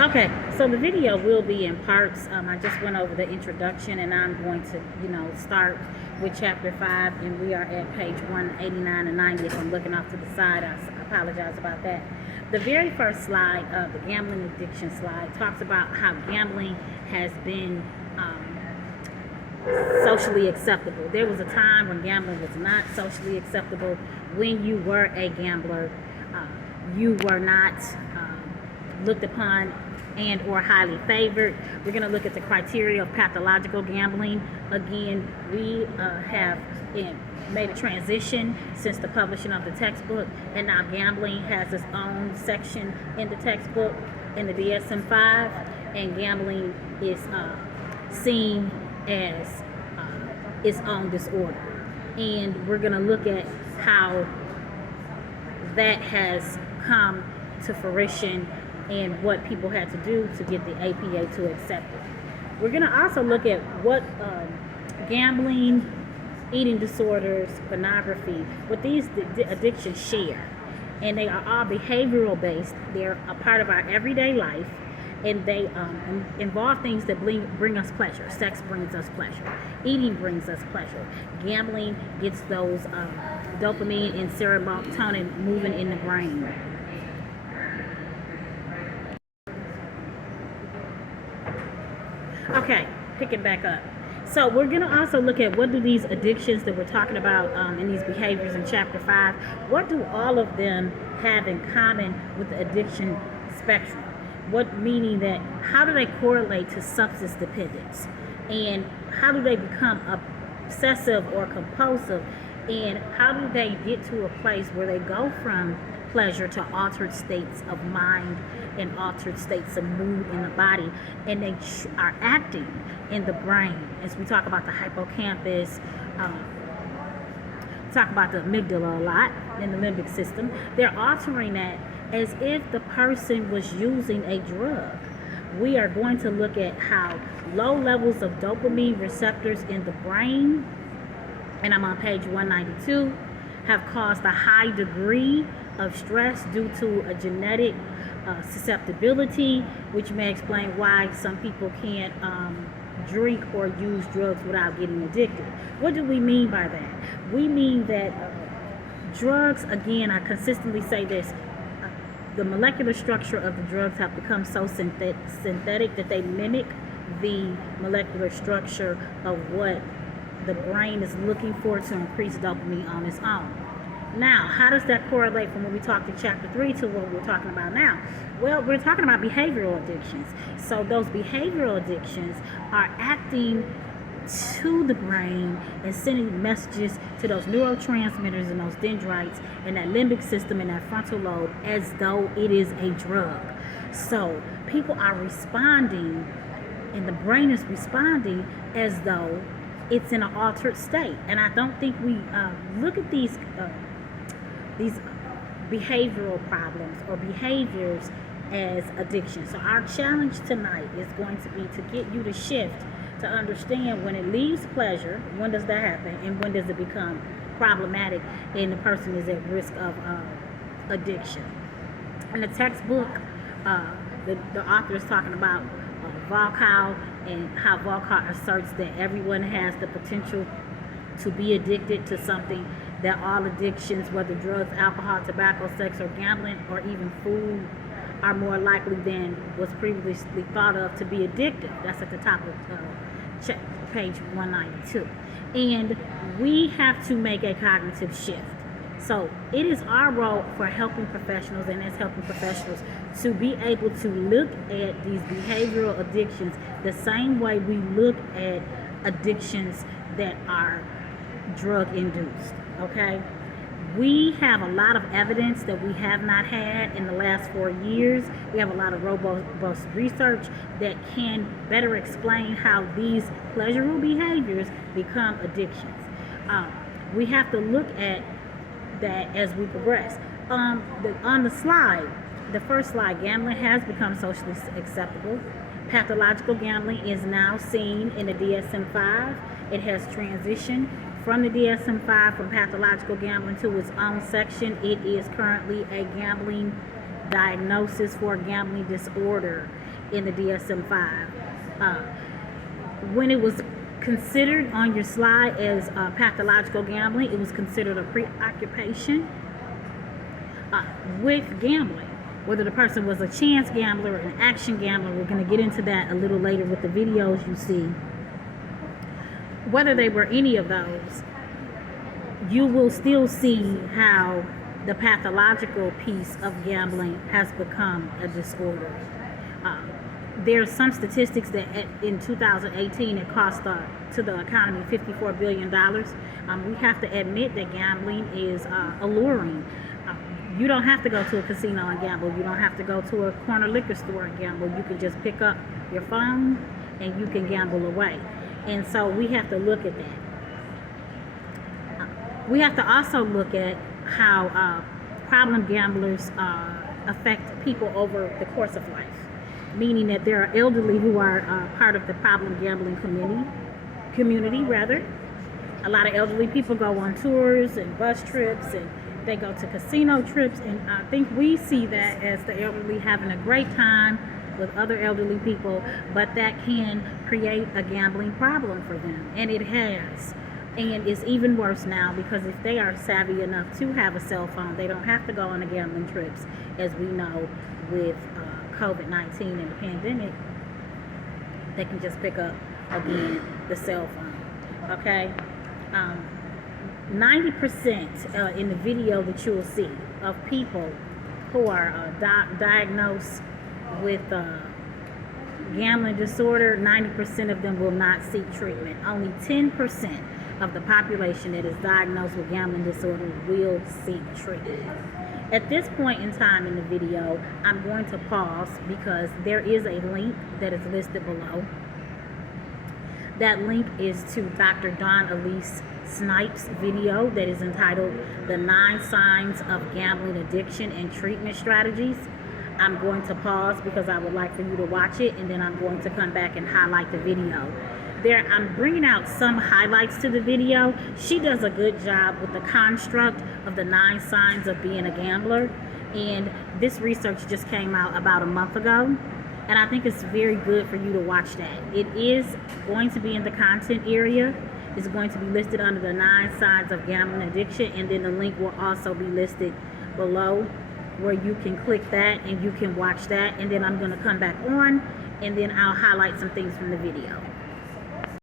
Okay, so the video will be in parts. I just went over the introduction, and I'm going to, start with chapter 5, and we are at page 189 and 90. If I'm looking off to the side, I apologize about that. The very first slide, the gambling addiction slide, talks about how gambling has been socially acceptable. There was a time when gambling was not socially acceptable. When you were a gambler, you were not looked upon and or highly favored. We're going to look at the criteria of pathological gambling. Again, we have made a transition since the publishing of the textbook, and now gambling has its own section in the textbook in the DSM-5, and gambling is seen as its own disorder. And we're going to look at how that has come to fruition and what people had to do to get the APA to accept it. We're going to also look at what gambling, eating disorders, pornography, what these addictions share. And they are all behavioral based. They're a part of our everyday life, and they involve things that bring us pleasure. Sex brings us pleasure. Eating brings us pleasure. Gambling gets those dopamine and serotonin moving in the brain. Okay, picking back up. So we're going to also look at what do these addictions that we're talking about in these behaviors in chapter 5, what do all of them have in common with the addiction spectrum? What meaning that, how do they correlate to substance dependence? And how do they become obsessive or compulsive? And how do they get to a place where they go from pleasure to altered states of mind and altered states of mood in the body, and they are acting in the brain? As we talk about the hippocampus, talk about the amygdala a lot in the limbic system, they're altering that as if the person was using a drug. We are going to look at how low levels of dopamine receptors in the brain, and I'm on page 192, have caused a high degree of stress due to a genetic susceptibility, which may explain why some people can't drink or use drugs without getting addicted. What do we mean by that? We mean that drugs, again, I consistently say this, the molecular structure of the drugs have become so synthetic that they mimic the molecular structure of what the brain is looking for to increase dopamine on its own. Now, how does that correlate from when we talked in chapter 3 to what we're talking about now? Well, we're talking about behavioral addictions. So those behavioral addictions are acting to the brain and sending messages to those neurotransmitters and those dendrites and that limbic system and that frontal lobe as though it is a drug. So people are responding, and the brain is responding as though it's in an altered state. And I don't think we look at these behavioral problems or behaviors as addiction. So our challenge tonight is going to be to get you to shift to understand when it leaves pleasure, when does that happen, and when does it become problematic and the person is at risk of addiction. In the textbook, the author is talking about Volkow and how Volkow asserts that everyone has the potential to be addicted to something, that all addictions, whether drugs, alcohol, tobacco, sex, or gambling, or even food, are more likely than was previously thought of to be addictive. That's at the top of page 192. And we have to make a cognitive shift. So it is our role for helping professionals, and as helping professionals, to be able to look at these behavioral addictions the same way we look at addictions that are drug-induced, okay? We have a lot of evidence that we have not had in the last 4 years. We have a lot of robust research that can better explain how these pleasurable behaviors become addictions. We have to look at that as we progress. On the slide, the first slide, gambling has become socially acceptable. Pathological gambling is now seen in the DSM-5. It has transitioned from the DSM-5 from pathological gambling to its own section. It is currently a gambling diagnosis for a gambling disorder. in the DSM-5. When it was considered on your slide as pathological gambling, it was considered a preoccupation with gambling. Whether the person was a chance gambler or an action gambler, we're going to get into that a little later with the videos you see. Whether they were any of those, you will still see how the pathological piece of gambling has become a disorder. There's some statistics that in 2018 it cost to the economy $54 billion. We have to admit that gambling is alluring. You don't have to go to a casino and gamble. You don't have to go to a corner liquor store and gamble. You can just pick up your phone and you can gamble away. And so we have to look at that. We have to also look at how problem gamblers affect people over the course of life. Meaning that there are elderly who are part of the problem gambling community. A lot of elderly people go on tours and bus trips, and they go to casino trips, and I think we see that as the elderly having a great time with other elderly people, but that can create a gambling problem for them, and it has. And it's even worse now, because if they are savvy enough to have a cell phone, they don't have to go on the gambling trips, as we know with COVID-19 and the pandemic. They can just pick up, again, the cell phone. Okay? 90% in the video that you'll see of people who are diagnosed with gambling disorder, 90% of them will not seek treatment. Only 10% of the population that is diagnosed with gambling disorder will seek treatment. At this point in time in the video, I'm going to pause because there is a link that is listed below. That link is to Dr. Dawn-Elise Snipes' video that is entitled The 9 Signs of Gambling Addiction and Treatment Strategies. I'm going to pause because I would like for you to watch it, and then I'm going to come back and highlight the video. I'm bringing out some highlights to the video. She does a good job with the construct of the 9 signs of being a gambler, and this research just came out about a month ago, and I think it's very good for you to watch that. It is going to be in the content area. It's going to be listed under the 9 signs of gambling addiction, and then the link will also be listed below where you can click that and you can watch that, and then I'm going to come back on and then I'll highlight some things from the video.